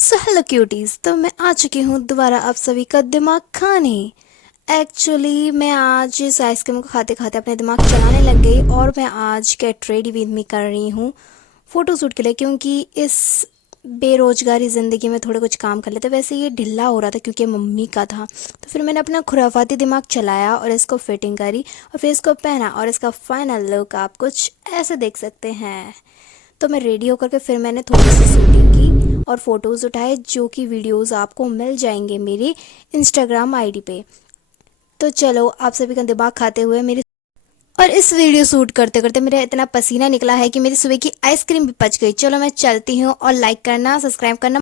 So hello cuties, तो मैं आ चुकी हूँ दोबारा आप सभी का दिमाग खाने। एक्चुअली मैं आज इस आइसक्रीम को खाते खाते अपने दिमाग चलाने लग गई और मैं आज गेट रेडी विद मी कर रही हूँ फ़ोटो शूट के लिए, क्योंकि इस बेरोज़गारी ज़िंदगी में थोड़ा कुछ काम कर लेते। वैसे ये ढिल्ला हो रहा था क्योंकि मम्मी का था, तो फिर मैंने अपना खुराफाती दिमाग चलाया और इसको फिटिंग करी और फिर इसको पहना और इसका फाइनल लुक आप कुछ ऐसे देख सकते हैं। तो मैं रेडी होकर के फिर मैंने थोड़ी सी शूटिंग की और फ़ोटोज़ उठाए, जो कि वीडियोज़ आपको मिल जाएंगे मेरी इंस्टाग्राम आईडी पे। तो चलो आप सभी का दिमाग खाते हुए मेरी और इस वीडियो शूट करते करते मेरा इतना पसीना निकला है कि मेरी सुबह की आइसक्रीम भी पच गई। चलो मैं चलती हूँ और लाइक करना, सब्सक्राइब करना